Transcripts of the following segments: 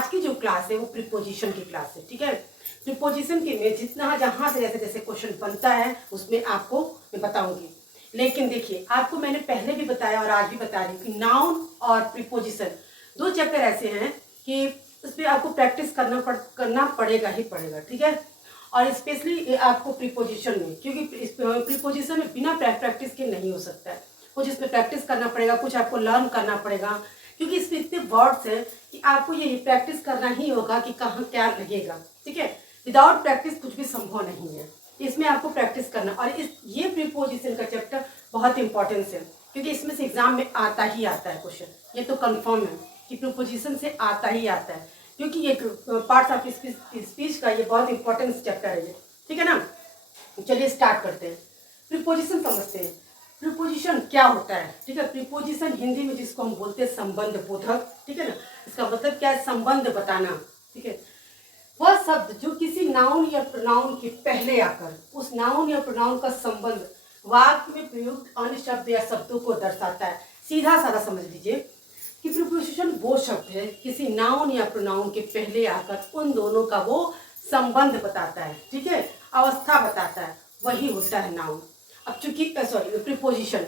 आज की जो क्लास है वो प्रीपोजिशन की क्लास है, ठीक है। प्रीपोजिशन के में जितना जहाँ से जैसे जैसे क्वेश्चन बनता है उसमें आपको मैं बताऊंगी। लेकिन देखिए, आपको मैंने पहले भी बताया और आज भी बता रही हूँ कि नाउन और प्रीपोजिशन दो चैप्टर ऐसे हैं कि उस पर आपको प्रैक्टिस करना पड़ेगा ही पड़ेगा, ठीक है। और स्पेशली आपको प्रीपोजिशन में, क्योंकि प्रीपोजिशन में बिना प्रैक्टिस के नहीं हो सकता है। कुछ इसमें प्रैक्टिस करना पड़ेगा, कुछ आपको लर्न करना पड़ेगा, क्योंकि इसमें इतने वर्ड्स हैं कि आपको ये प्रैक्टिस करना ही होगा कि कहाँ क्या लगेगा, ठीक है। विदाउट प्रैक्टिस कुछ भी संभव नहीं है, इसमें आपको प्रैक्टिस करना। और ये प्रीपोजिशन का चैप्टर बहुत इंपॉर्टेंस है, क्योंकि इसमें से एग्जाम में आता ही आता है क्वेश्चन, ये तो कंफर्म है कि प्रीपोजिशन से आता ही आता है, क्योंकि ये पार्ट्स ऑफ स्पीच का ये बहुत इंपॉर्टेंट चैप्टर है ये, ठीक है ना। चलिए स्टार्ट करते हैं। प्रीपोजिशन समझते हैं। प्रीपोजिशन क्या होता है, ठीक है। प्रीपोजिशन हिंदी में जिसको हम बोलते हैं संबंध बोधक, ठीक है ना। इसका मतलब क्या है, संबंध बताना, ठीक है। वह शब्द जो किसी नाउन या प्रोनाउन के पहले आकर उस नाउन या प्रोनाउन का संबंध वाक्य में प्रयुक्त अन्य शब्द या शब्दों को दर्शाता है। सीधा साधा समझ लीजिए कि प्रीपोजिशन वो शब्द है किसी नाउन या प्रोनाउन के पहले आकर उन दोनों का वो संबंध बताता है, ठीक है, अवस्था बताता है, वही होता है नाउन। अब चूंकि प्रीपोजिशन,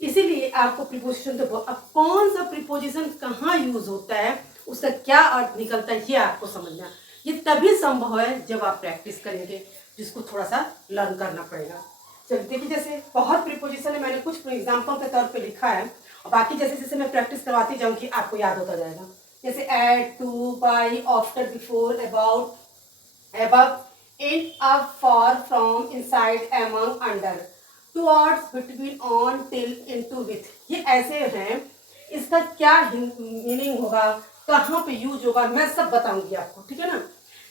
इसीलिए आपको प्रीपोजिशन तो अब कौन सा प्रीपोजिशन कहाँ यूज होता है, उसका क्या अर्थ निकलता है, ये आपको समझना। ये तभी संभव है जब आप प्रैक्टिस करेंगे, जिसको थोड़ा सा लर्न करना पड़ेगा। चलिए देखिए, जैसे बहुत प्रीपोजिशन है, मैंने कुछ एग्जाम्पल के तौर पे लिखा है, और बाकी जैसे जैसे मैं प्रैक्टिस करवाती जाऊँगी आपको याद होता जाएगा। जैसे at, to, by, after, before, about, above, in, up, for, from, inside, among, under, towards, between, on, till, into, with, ये ऐसे हैं। इसका क्या मीनिंग होगा, कहाँ पे यूज होगा, मैं सब बताऊंगी आपको, ठीक है ना।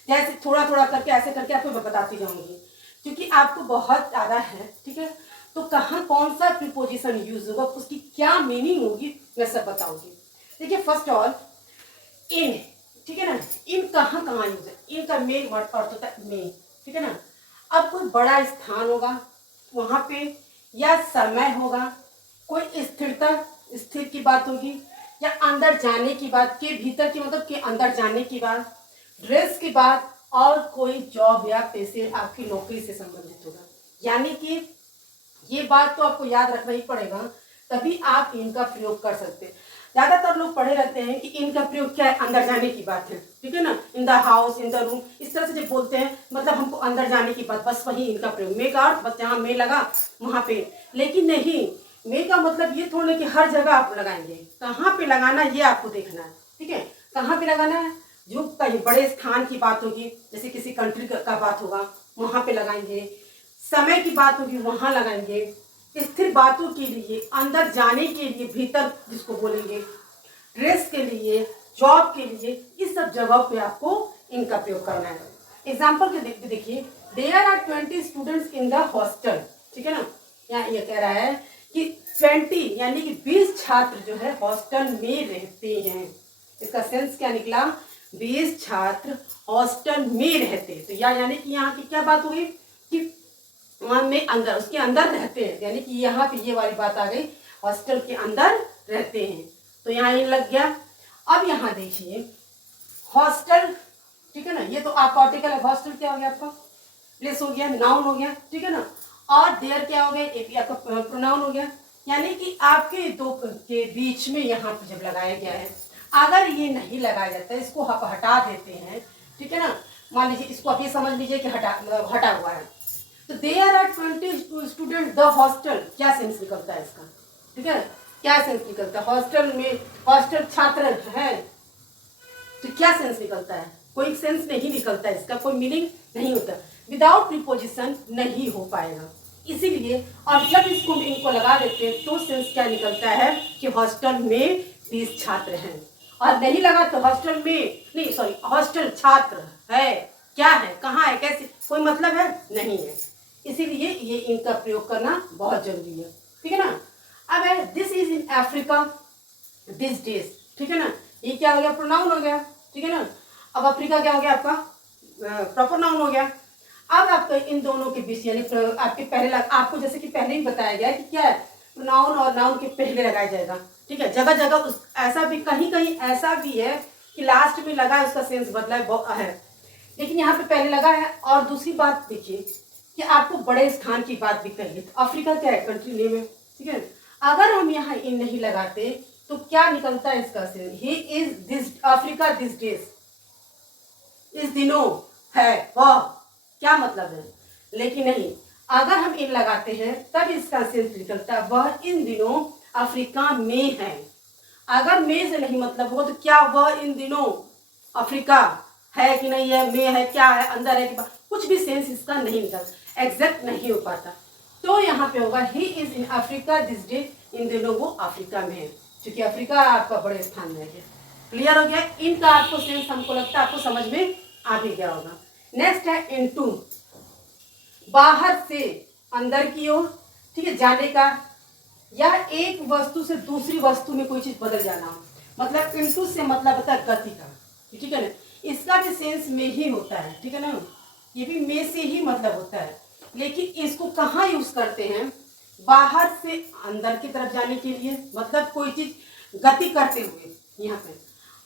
जैसे थोड़ा थोड़ा करके ऐसे करके आपको मैं बताती जाऊंगी, क्योंकि आपको बहुत ज़्यादा है, ठीक है। तो कहाँ कौन सा प्रीपोजिशन यूज होगा, उसकी क्या मीनिंग होगी, मैं सब बताऊंगी। देखिए, फर्स्ट ऑल इन, ठीक है ना। इन कहाँ कहाँ यूज है, इन का मेन वर्ड अर्थ होता है में, ठीक है ना। अब कोई बड़ा स्थान होगा वहां पे, या समय होगा, कोई स्थिरता, स्थिर की बात होगी, या अंदर जाने की बात, के भीतर की मतलब के अंदर जाने की बात, ड्रेस की बात, और कोई जॉब या पैसे आपकी नौकरी से संबंधित होगा। यानी कि ये बात तो आपको याद रखना ही पड़ेगा, तभी आप इनका प्रयोग कर सकते हैं। ज्यादातर लोग पढ़े रहते हैं कि इनका प्रयोग क्या है, अंदर जाने की बात है, ठीक है ना। In the house, in the room, इस तरह से जब बोलते हैं मतलब हमको अंदर जाने की बात, बस वही इनका प्रयोग। मे का अर्थ बस जहाँ मे लगा वहां पे, लेकिन नहीं, मे का मतलब ये थोड़ा कि हर जगह आप लगाएंगे, कहाँ पे लगाना ये आपको देखना है, ठीक है। कहाँ पे लगाना है, जो कहीं बड़े स्थान की बात होगी, जैसे किसी कंट्री का बात होगा वहां पे लगाएंगे, समय की बात होगी वहां लगाएंगे, स्थिर बातों के लिए, अंदर जाने के लिए, भीतर जिसको बोलेंगे, ड्रेस के लिए, जॉब के लिए, इस सब जगह पे आपको इनका प्रयोग करना है। एग्जाम्पल के देखिए, there are 20 students in the hostel, ठीक है ना। यहाँ ये कह रहा है कि 20 यानी कि 20 छात्र जो है हॉस्टल में रहते हैं। इसका सेंस क्या निकला, 20 छात्र हॉस्टल में रहते हैं। तो यानी कि यहाँ की क्या बात हो गई कि में अंदर, उसके अंदर रहते हैं, यानी कि यहाँ पे ये वाली बात आ गई, हॉस्टल के अंदर रहते हैं, तो यहाँ ये लग गया। अब यहाँ देखिए हॉस्टल, ठीक है ना, ये तो आपका आर्टिकल है। हॉस्टल क्या हो गया आपका, प्लेस हो गया, नाउन हो गया, ठीक है ना। और देयर क्या हो गया, ये भी आपका प्रोनाउन हो गया। यानी कि आपके दो के बीच में यहाँ पे जब लगाया गया है, अगर ये नहीं लगाया जाता है, इसको आप हटा देते हैं, ठीक है ना। मान लीजिए इसको आप ये समझ लीजिए कि हटा हुआ है, तो there are 20 student the hostel, क्या सेंस निकलता है इसका, ठीक है, क्या सेंस निकलता है, हॉस्टल में हॉस्टल छात्र है, तो क्या सेंस निकलता है, कोई सेंस नहीं निकलता है, इसका कोई मीनिंग नहीं होता, विदाउट प्रीपोजिशन नहीं हो पाएगा। इसीलिए और जब इसको इनको लगा देते हैं तो सेंस क्या निकलता है कि हॉस्टल में 20 छात्र हैं, और नहीं लगा तो हॉस्टल में नहीं, सॉरी, हॉस्टल छात्र है, क्या है, कहाँ है, कैसे, कोई मतलब है नहीं है। इसीलिए ये इनका प्रयोग करना बहुत जरूरी है, ठीक है ना। अब है this is in Africa this days, ठीक है ना, ये क्या हो गया, प्रोनाउन हो गया, ठीक है ना। अब अफ्रीका क्या हो गया आपका प्रॉपर नाउन हो गया। अब आपको इन दोनों के बीच यानी आपके पहले आपको जैसे कि पहले ही बताया गया कि क्या है, प्रोनाउन और नाउन के पहले लगाया जाएगा, ठीक है। जगह जगह ऐसा भी, कहीं कहीं ऐसा भी है कि लास्ट में लगा है उसका सेंस बदला है, लेकिन यहाँ पे पहले लगा है। और दूसरी बात देखिए कि आपको बड़े स्थान की बात भी कही है, तो अफ्रीका क्या है, कंट्री नेम है, ठीक है। अगर हम यहाँ इन नहीं लगाते तो क्या निकलता है इसका sense, he is this Africa this days, इस दिनों है वह, क्या मतलब है। लेकिन नहीं, अगर हम इन लगाते हैं तब इसका सेंस निकलता है वह इन दिनों अफ्रीका में है। अगर में से नहीं मतलब होगा तो क्या वह इन दिनों अफ्रीका है कि नहीं है, में है, क्या है, अंदर है कि बाहर, कुछ भी सेंस इसका नहीं निकलता, एग्जैक्ट नहीं हो पाता। तो यहाँ पे होगा he is in Africa this day, इन दिनों वो अफ्रीका में है, क्योंकि अफ्रीका आपका बड़े स्थान में है। क्लियर हो गया, इनका आपको सेंस हमको लगता है आपको समझ में आ भी गया होगा। नेक्स्ट है इनटू, बाहर से अंदर की ओर, ठीक है, जाने का, या एक वस्तु से दूसरी वस्तु में कोई चीज बदल जाना, मतलब इनटू से मतलब होता है गति का, ठीक है ना। इसका भी सेंस में ही होता है, ठीक है ना, ये भी में से ही मतलब होता है। लेकिन इसको कहाँ यूज करते हैं, बाहर से अंदर की तरफ जाने के लिए, मतलब कोई चीज गति करते हुए यहाँ पे,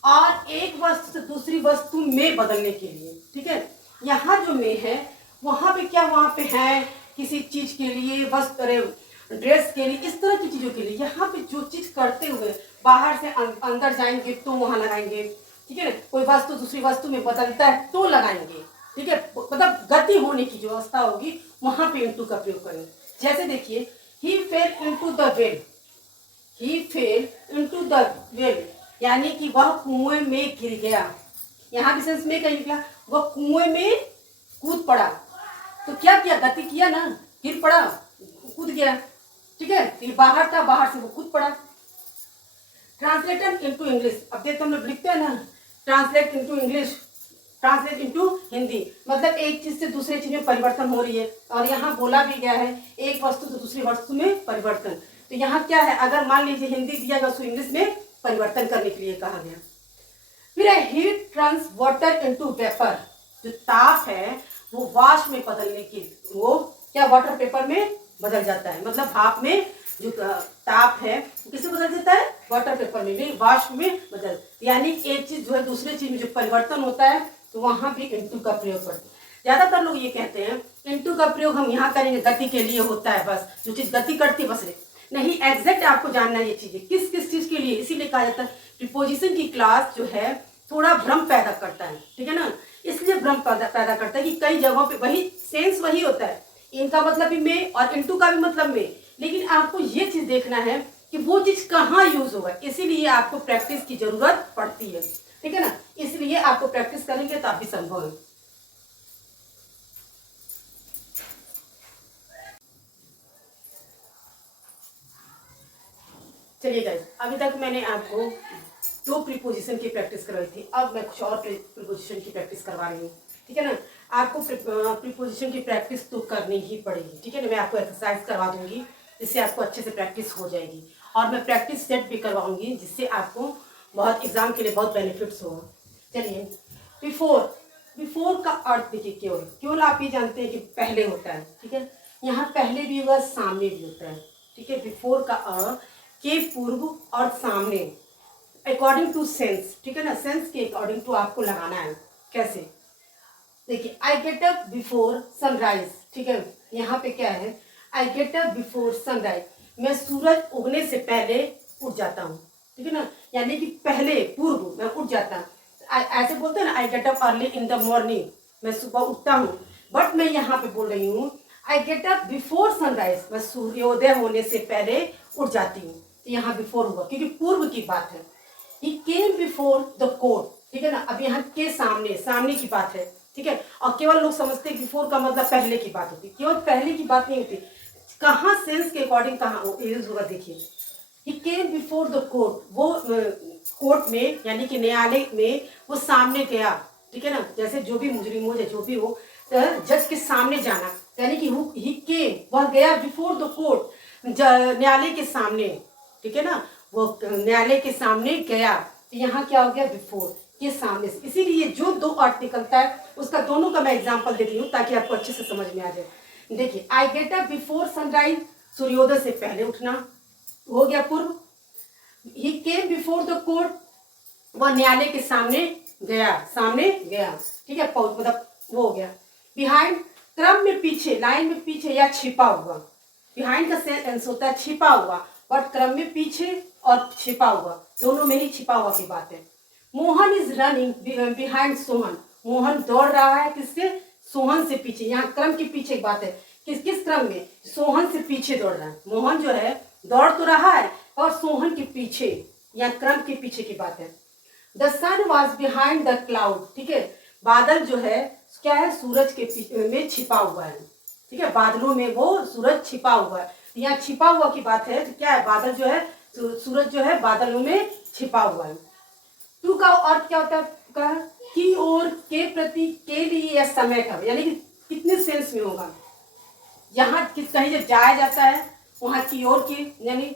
और एक वस्तु से दूसरी वस्तु में बदलने के लिए, ठीक है। यहाँ जो में है वहां पे क्या, वहां पे है किसी चीज के लिए, वस्तु, ड्रेस के लिए, इस तरह की चीजों के लिए। यहाँ पे जो चीज करते हुए बाहर से अंदर जाएंगे तो वहां लगाएंगे, ठीक है। कोई वस्तु दूसरी वस्तु में बदलता है तो लगाएंगे, ठीक है, मतलब गति होने की जो अवस्था होगी वहां पे इनटू का प्रयोग करें। जैसे देखिए, he fell into the well, he fell into the well, यानी कि वह कुएं में गिर गया। यहाँ भी सेंस में कहीं निकला, वह कुएं में कूद पड़ा, तो क्या किया, गति किया ना, गिर पड़ा, कूद गया, ठीक है। ये बाहर था, बाहर से वो कूद पड़ा। ट्रांसलेटर इनटू इंग्लिश, अब देखते हम लोग लिखते हैं ना, translate into English, translate into Hindi, मतलब एक चीज से दूसरे चीज में परिवर्तन हो रही है। और यहाँ बोला भी गया है एक वस्तु से दूसरी वस्तु में परिवर्तन, तो यहाँ क्या है, अगर मान लीजिए हिंदी दिया गया उसको इंग्लिश में परिवर्तन करने के लिए कहा गया। फिर heat turns water into vapour, जो ताप है वो वाष्प में बदलने की, वो क्या वाटर पेपर में बदल जाता है, मतलब भाप में जो ताप है वो किससे बदल जाता है, वाटर पेपर में, भी वाष्प में बदल, यानी एक चीज जो है दूसरे चीज में जो परिवर्तन होता है तो वहां भी इनटू का प्रयोग करते हैं। ज्यादातर लोग ये कहते हैं इनटू का प्रयोग हम यहाँ करेंगे, गति के लिए होता है, बस जो चीज गति करती है बस नहीं, एग्जैक्ट आपको जानना है ये चीजें किस किस चीज के लिए। इसीलिए कहा जाता है प्रीपोजिशन की क्लास जो है थोड़ा भ्रम पैदा करता है, ठीक है ना, इसलिए भ्रम पैदा करता है कि कई जगहों पे वही सेंस वही होता है, इनका मतलब भी में और इनटू का भी मतलब में, लेकिन आपको ये चीज देखना है कि वो चीज कहाँ यूज होगा, इसीलिए आपको प्रैक्टिस की जरूरत पड़ती है, ठीक है ना, इसलिए आपको प्रैक्टिस करेंगे तो आप भी संभव है। चलिए गाइस, अभी तक मैंने आपको दो प्रीपोजिशन की प्रैक्टिस करवाई थी, अब मैं कुछ और प्रीपोजिशन की प्रैक्टिस करवा रही हूँ, ठीक है ना। आपको प्रीपोजिशन की प्रैक्टिस तो करनी ही पड़ेगी, ठीक है ना, मैं आपको एक्सरसाइज करवा दूंगी जिससे आपको अच्छे से प्रैक्टिस हो जाएगी, और मैं प्रैक्टिस सेट भी करवाऊंगी जिससे आपको बहुत एग्जाम के लिए बहुत बेनिफिट्स होगा। चलिए, बिफोर, बिफोर का अर्थ देखिए, केवल, केवल आप ये जानते हैं कि पहले होता है, ठीक है, यहाँ पहले भी होगा सामने भी होता है, ठीक है। बिफोर का अर्थ के पूर्व और सामने, अकॉर्डिंग टू सेंस, ठीक है ना, सेंस के अकॉर्डिंग टू आपको लगाना है। कैसे, देखिए, I get up before sunrise, ठीक है, यहाँ पे क्या है, I get up before sunrise, मैं सूरज उगने से पहले उठ जाता हूँ, ठीक है ना, यानी कि पहले पूर्व मैं उठ जाता हूँ। ऐसे बोलते हैं ना, I get up early in the morning, मैं सुबह उठता हूँ, बट मैं यहाँ पे बोल रही हूँ I get up before sunrise, मैं सूर्योदय होने से पहले उठ जाती हूँ, तो यहाँ बिफोर होगा क्योंकि पूर्व की बात है। ही केम बिफोर द कोर्ट, ठीक है ना, अब यहाँ के सामने, सामने की बात है, ठीक है, और केवल लोग समझते हैं बिफोर का मतलब पहले की बात होती है, केवल पहले की बात नहीं होती, कहाँ सेंस के अकॉर्डिंग कहाँ यूज होगा, देखिए, ही केम बिफोर द कोर्ट, वो कोर्ट में यानी कि न्यायालय में वो सामने गया, ठीक है ना, जैसे जो भी मुजरिम हो या जो भी हो, जज के सामने जाना, यानी कि ही केम, वह गया बिफोर द कोर्ट, न्यायालय के सामने, ठीक है ना, वो न्यायालय के सामने गया, तो यहाँ क्या हो गया, बिफोर के सामने से, इसीलिए जो दो अर्थ निकलता है उसका दोनों का मैं एग्जांपल दे रही हूँ ताकि आपको अच्छे से समझ में आ जाए। देखिए, I get up before sunrise, सूर्योदय से पहले उठना हो गया पूर्व। ही केम बिफोर द कोर्ट, वह न्यायालय के सामने गया, ठीक है, मतलब वो हो गया। बिहाइंड, क्रम में पीछे, लाइन में पीछे या छिपा हुआ। बिहाइंड का सेंस होता है छिपा हुआ, बट क्रम में पीछे और छिपा हुआ, दोनों में ही छिपा हुआ की बात है। Mohan is running behind Sohan, Mohan दौड़ रहा है किससे? सोहन से पीछे। यहाँ क्रम के पीछे की बात है, किस किस क्रम में? सोहन से पीछे दौड़ रहा है। मोहन जो है दौड़ तो रहा है और सोहन के पीछे, या क्रम के पीछे की बात है। The sun was behind the cloud, ठीक है, बादल जो है क्या है? सूरज के पीछे में छिपा हुआ है, ठीक है, बादलों में वो सूरज छिपा हुआ है। यहाँ छिपा हुआ की बात है, तो क्या है? बादल जो है, सूरज जो है बादलों में छिपा हुआ है। टू का अर्थ क्या होता है? का की ओर, के प्रति, के लिए या समय का, यानी कि कितने सेंस में होगा। यहाँ कहीं जब जाया जाता है वहाँ की ओर की, यानी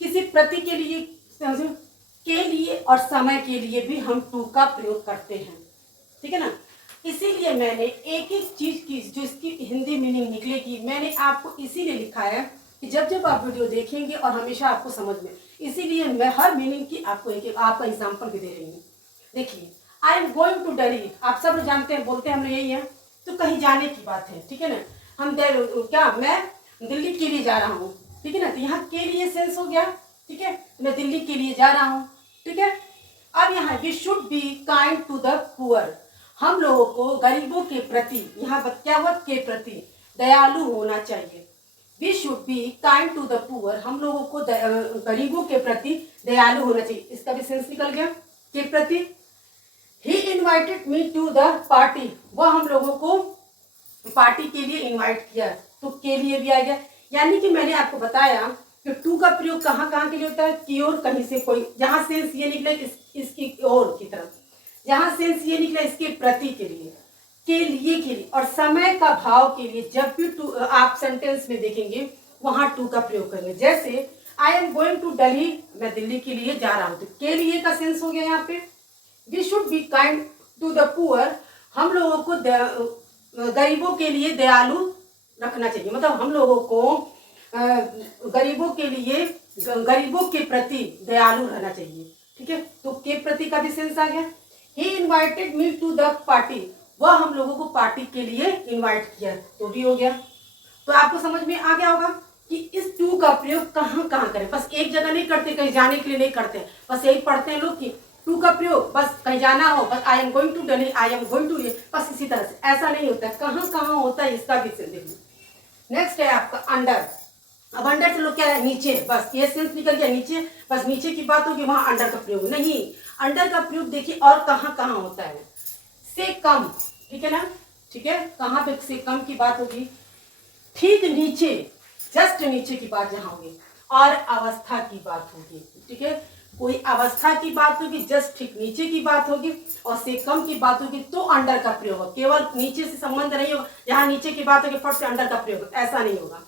किसी प्रति के लिए, के लिए और समय के लिए भी हम टू का प्रयोग करते हैं, ठीक है ना। इसीलिए मैंने एक एक चीज की जो इसकी हिंदी मीनिंग निकलेगी, मैंने आपको इसीलिए लिखा है कि जब जब आप वीडियो देखेंगे और हमेशा आपको समझ में, इसीलिए मैं हर मीनिंग की आपको एक आपका एग्जाम्पल भी दे रही हूँ। देखिए, I am going to Delhi, आप सब लोग जानते हैं, बोलते हैं हम लोग यही है, तो कहीं जाने की बात है, ठीक है ना। हम क्या, मैं दिल्ली के लिए जा रहा हूँ, ठीक है ना, तो यहाँ के लिए सेंस हो गया, ठीक है, मैं दिल्ली के लिए जा रहा हूँ, ठीक है। अब यहाँ we should be kind to the poor, हम लोगों को गरीबों के प्रति, यहाँ क्या हुआ? के प्रति दयालु होना चाहिए। We should be kind to the poor, हम लोगों को गरीबों के प्रति दयालु होना चाहिए। इसका भी सेंस निकल गया, के प्रति। He invited me to the party, वह हम लोगों को पार्टी के लिए इन्वाइट किया, तो के लिए भी आ गया। यानी कि मैंने आपको बताया कि टू का प्रयोग कहाँ कहाँ के लिए होता है? की ओर, कहीं से कोई, जहाँ सेंस ये निकले इसकी ओर की तरफ, जहाँ सेंस ये निकला इसके प्रति के लिए, के लिए, और समय का भाव के लिए जब भी टू आप सेंटेंस में देखेंगे वहां टू का प्रयोग करेंगे। जैसे I am going to Delhi, मैं दिल्ली के लिए जा रहा हूँ, तो के लिए का सेंस हो गया यहाँ पे। We should be kind to the poor, हम लोगों को गरीबों के लिए दयालु रखना चाहिए, मतलब हम लोगों को गरीबों के लिए, गरीबों के प्रति दयालु रहना चाहिए, ठीक है। तो के प्रति का भी सेंस आ गया। He invited me to the party, वह हम लोगों को पार्टी के लिए इनवाइट किया, तो भी हो गया। तो आपको समझ में आ गया होगा कि इस टू का प्रयोग कहाँ कहाँ करें। बस एक जगह नहीं करते, कहीं जाने के लिए नहीं करते, बस यही पढ़ते हैं लोग कि टू का प्रयोग बस कहीं जाना हो, बस I am going to Delhi, I am going to, बस इसी तरह से, ऐसा नहीं होता है। कहाँ कहाँ होता है इसका भी सेंस देखिए। नेक्स्ट है आपका अंडर। अब अंडर से लोग क्या है? नीचे, बस ये सेंस निकल गया, नीचे, बस नीचे की बात होगी, वहां अंडर का प्रयोग नहीं। अंडर का प्रयोग देखिए और कहाँ कहाँ होता है? से कम, ठीक है ना, ठीक है, कहाँ पे से कम की बात होगी? ठीक नीचे, जस्ट नीचे की बात जहाँ होगी, और अवस्था की बात होगी, ठीक है, कोई अवस्था की बात होगी, जस्ट ठीक नीचे की बात होगी, और से कम की बात होगी तो अंडर का प्रयोग होगा। केवल नीचे से संबंध नहीं होगा, जहाँ नीचे की बात होगी फट से अंडर का प्रयोग, ऐसा नहीं होगा।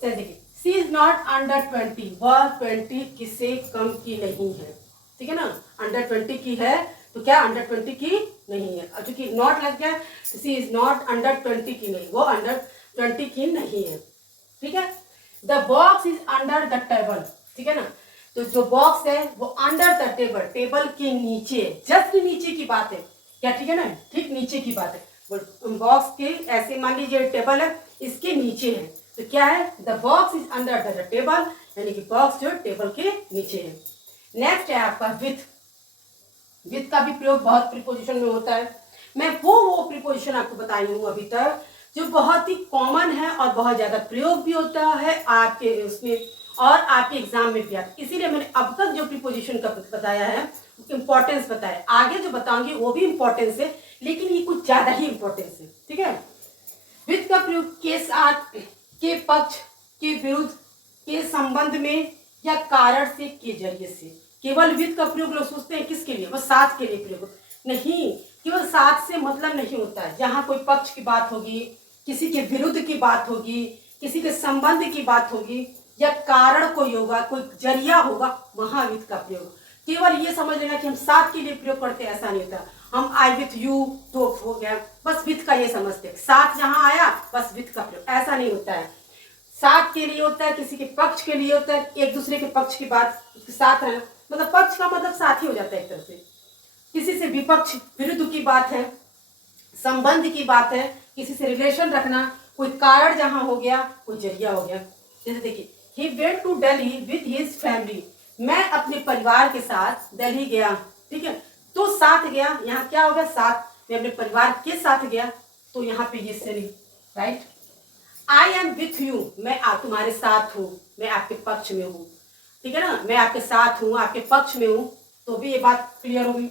देखिए, सी इज नॉट अंडर 20, वह 20 किसे कम की नहीं है, ठीक है ना, अंडर 20 की है, तो क्या अंडर 20 की नहीं है, अब चूंकि नॉट लग गया, सी इज नॉट अंडर 20 की नहीं, वो अंडर 20 की नहीं है, ठीक है। The box is under the table, ठीक है ना, तो जो बॉक्स है वो अंडर द टेबल, टेबल के नीचे, जस्ट नीचे की बात है क्या, ठीक है ना, ठीक नीचे की बात है। बॉक्स के ऐसे मान लीजिए टेबल है, इसके नीचे है, तो क्या है? The box is under the table, यानी कि बॉक्स जो टेबल के नीचे है। नेक्स्ट है आपका विथ। विथ का भी प्रयोग बहुत प्रीपोजिशन में होता है। मैं वो प्रीपोजिशन आपको बताई हूँ अभी तक जो बहुत ही कॉमन है और बहुत ज्यादा प्रयोग भी होता है आपके उसमें और आपके एग्जाम में भी आता है। इसीलिए मैंने अब तक जो प्रीपोजिशन का बताया है इंपॉर्टेंस बताया, आगे जो बताऊंगी वो भी इंपॉर्टेंस है, लेकिन ये कुछ ज्यादा ही इंपॉर्टेंस है, ठीक है। विथ का प्रयोग के साथ, के पक्ष, के विरुद्ध, के संबंध में या कारण से, के जरिए से। केवल विथ का प्रयोग लोग सोचते हैं किसके लिए? बस साथ के लिए प्रयोग नहीं, केवल साथ से मतलब नहीं होता है। जहाँ कोई पक्ष की बात होगी, किसी के विरुद्ध की बात होगी, किसी के संबंध की बात होगी या कारण कोई होगा, कोई जरिया होगा, वहां विथ का प्रयोग। केवल ये समझ लेना कि हम साथ के लिए प्रयोग करते हैं, ऐसा नहीं होता। हम आई विथ यू तो हो गया, बस विथ का ये समझते हैं, साथ जहां आया बस विथ का प्रयोग, ऐसा नहीं होता है। साथ के लिए होता है, किसी के पक्ष के लिए होता है, एक दूसरे के पक्ष की बात साथ रहना, मतलब पक्ष का मतलब साथ ही हो जाता है एक तरह से। किसी से विपक्ष विरुद्ध की बात है, संबंध की बात है, किसी से रिलेशन रखना, कोई कारण जहां हो गया, कोई जरिया हो गया। जैसे देखिए, he went to Delhi with his family, मैं अपने परिवार के साथ दिल्ली गया, ठीक है। तो साथ गया, यहाँ क्या होगा, साथ, मैं अपने परिवार के साथ गया, तो यहाँ पे ये से नहीं, right. I am with you, मैं तुम्हारे साथ हूँ, मैं आपके पक्ष में हूँ, ठीक है ना, मैं आपके साथ हूँ, आपके पक्ष में हूँ, तो भी ये बात क्लियर होगी।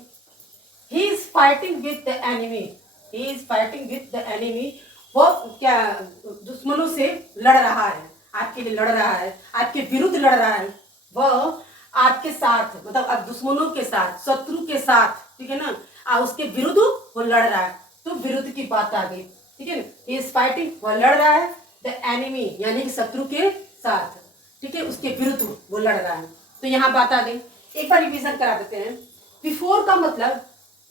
He is fighting with the enemy, he is fighting with the enemy, वो क्या दुश्मनों से लड़ रहा है, आपके लिए लड़ रहा है, आपके विरुद्ध लड़ रहा है, वह आपके साथ, मतलब अब दुश्मनों के साथ, शत्रु के साथ, ठीक है ना, उसके विरुद्ध वो लड़ रहा है, तो विरुद्ध की बात आ गई, ठीक है ना। ही इज फाइटिंग, वह लड़ रहा है, द एनिमी यानी कि शत्रु के साथ, ठीक है, उसके विरुद्ध वो लड़ रहा है, तो यहाँ बात आ गई। एक बार रिवीजन करा देते हैं। बिफोर का मतलब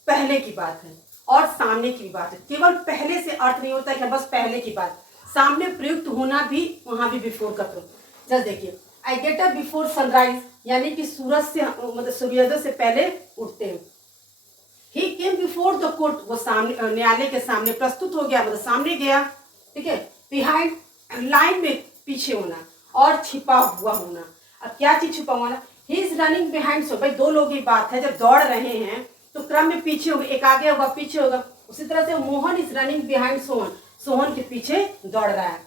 पहले की बात है और सामने की बात है, केवल पहले से अर्थ नहीं होता है कि बस पहले की बात, सामने प्रयुक्त होना भी वहां भी बिफोर का प्रयोग। जस्ट देखिए, I get up before sunrise यानी कि सूरज से, मतलब सूर्योदय से पहले उठते हैं। ही केम बिफोर द कोर्ट, वो सामने न्यायालय के सामने प्रस्तुत हो गया, मतलब सामने गया, ठीक है। बिहाइंड, लाइन में पीछे होना, और छिपा हुआ होना। अब क्या चीज छुपा हुआ ना, ही इज रनिंग बिहाइंड, सो भाई दो लोगों की बात है, जब दौड़ रहे हैं तो क्रम में पीछे होगा, एक आगे होगा पीछे होगा, उसी तरह से Mohan is running behind Sohan, Sohan के पीछे दौड़ रहा है।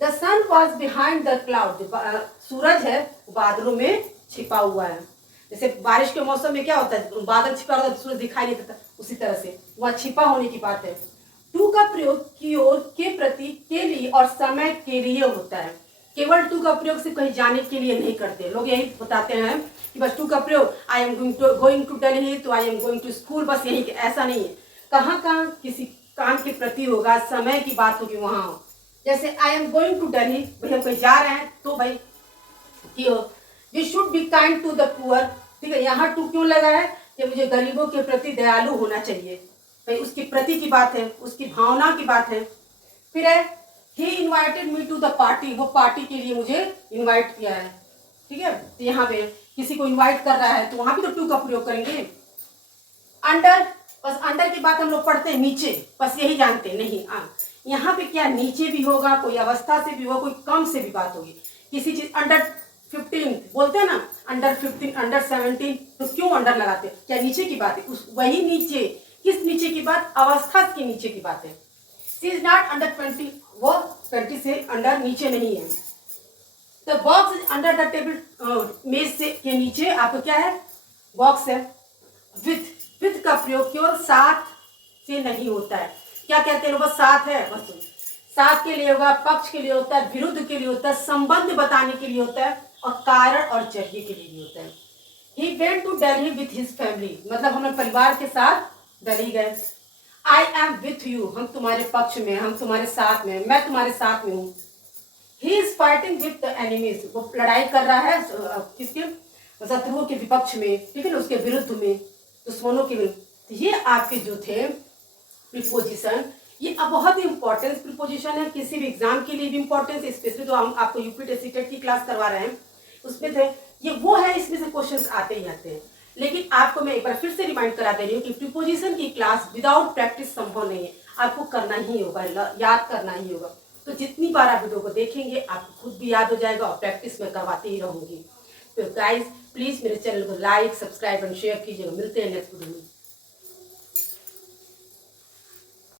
The sun was behind the cloud, सूरज है बादलों में छिपा हुआ है। जैसे बारिश के मौसम में क्या होता है, बादल छिपा होता है, सूरज दिखाई नहीं देता, उसी तरह से वह छिपा होने की बात है। टू का प्रयोग की ओर, के प्रति, के लिए और समय के लिए होता है। केवल टू का प्रयोग सिर्फ कहीं जाने के लिए नहीं करते लोग, यही बताते हैं कि बस टू का प्रयोग, I am going to Delhi, तो I am going to school, बस यही, ऐसा नहीं है। कहाँ कहाँ किसी काम के प्रति होगा, समय की बात होगी वहां हो। जैसे I am going to Delhi, भाई हम कहीं जा रहे हैं, तो भाई we should be kind to the poor, ठीक है। यहाँ टू क्यों लगा है कि मुझे गरीबों के प्रति दयालु होना चाहिए, भाई उसके प्रति की बात है, उसकी भावना की बात है। फिर है, he invited me to the party, वो पार्टी के लिए मुझे इन्वाइट किया है, ठीक है। तो यहाँ पे किसी को इन्वाइट कर रहा है, तो वहां भी तो टू का प्रयोग करेंगे। अंडर, बस अंडर की बात हम लोग पढ़ते हैं नीचे, बस यही जानते नहीं, यहाँ पे क्या नीचे भी होगा, कोई अवस्था से भी होगा, कोई कम से भी बात होगी, किसी चीज अंडर 15 बोलते हैं ना, अंडर 15, अंडर 17, तो क्यों अंडर लगाते हैं, क्या नीचे की बात है, उस वही नीचे, किस नीचे की बात, अवस्था के नीचे की बात है। सी इज नॉट अंडर 20, वो 20 से अंडर नीचे नहीं है। तो box is under the table, मेज से के नीचे आपको क्या है, बॉक्स है। विथ का प्रयोग केवल साथ से नहीं होता है, क्या कहते हैं, बस साथ है, बस साथ के लिए होगा, पक्ष के लिए होता है, विरुद्ध के लिए होता है, संबंध बताने के लिए होता है, और कारण और जरिए के लिए भी होता है। He went to Delhi with his family, मतलब हम परिवार के साथ दिल्ली गए। आई एम विथ यू, हम तुम्हारे पक्ष में, हम तुम्हारे साथ में, मैं तुम्हारे साथ में हूँ। He is fighting with the enemies, वो लड़ाई कर रहा है किसके, शत्रुओं के विपक्ष में, ठीक है ना, उसके विरुद्ध में, दुश्मनों के विरुद्ध। तो ये आपके जो थे प्रीपोजिशन, ये अब बहुत ही इंपॉर्टेंट प्रीपोजिशन है, किसी भी एग्जाम के लिए भी इंपॉर्टेंट, स्पेशली तो हम आपको यूपी टेट की क्लास करवा रहे हैं उसमें थे, ये वो है, इसमें से क्वेश्चंस आते ही आते हैं। लेकिन आपको मैं एक बार फिर से रिमाइंड करा दे रही हूँ कि प्रीपोजिशन की क्लास विदाउट प्रैक्टिस संभव नहीं है, आपको करना ही होगा, याद करना ही होगा। तो जितनी बार आप वीडियो को देखेंगे आपको खुद भी याद हो जाएगा, और प्रैक्टिस में करवाते ही रहूंगी। तो गाइज प्लीज मेरे चैनल को लाइक, सब्सक्राइब एंड शेयर कीजिएगा। मिलते हैं नेक्स्ट वीडियो में।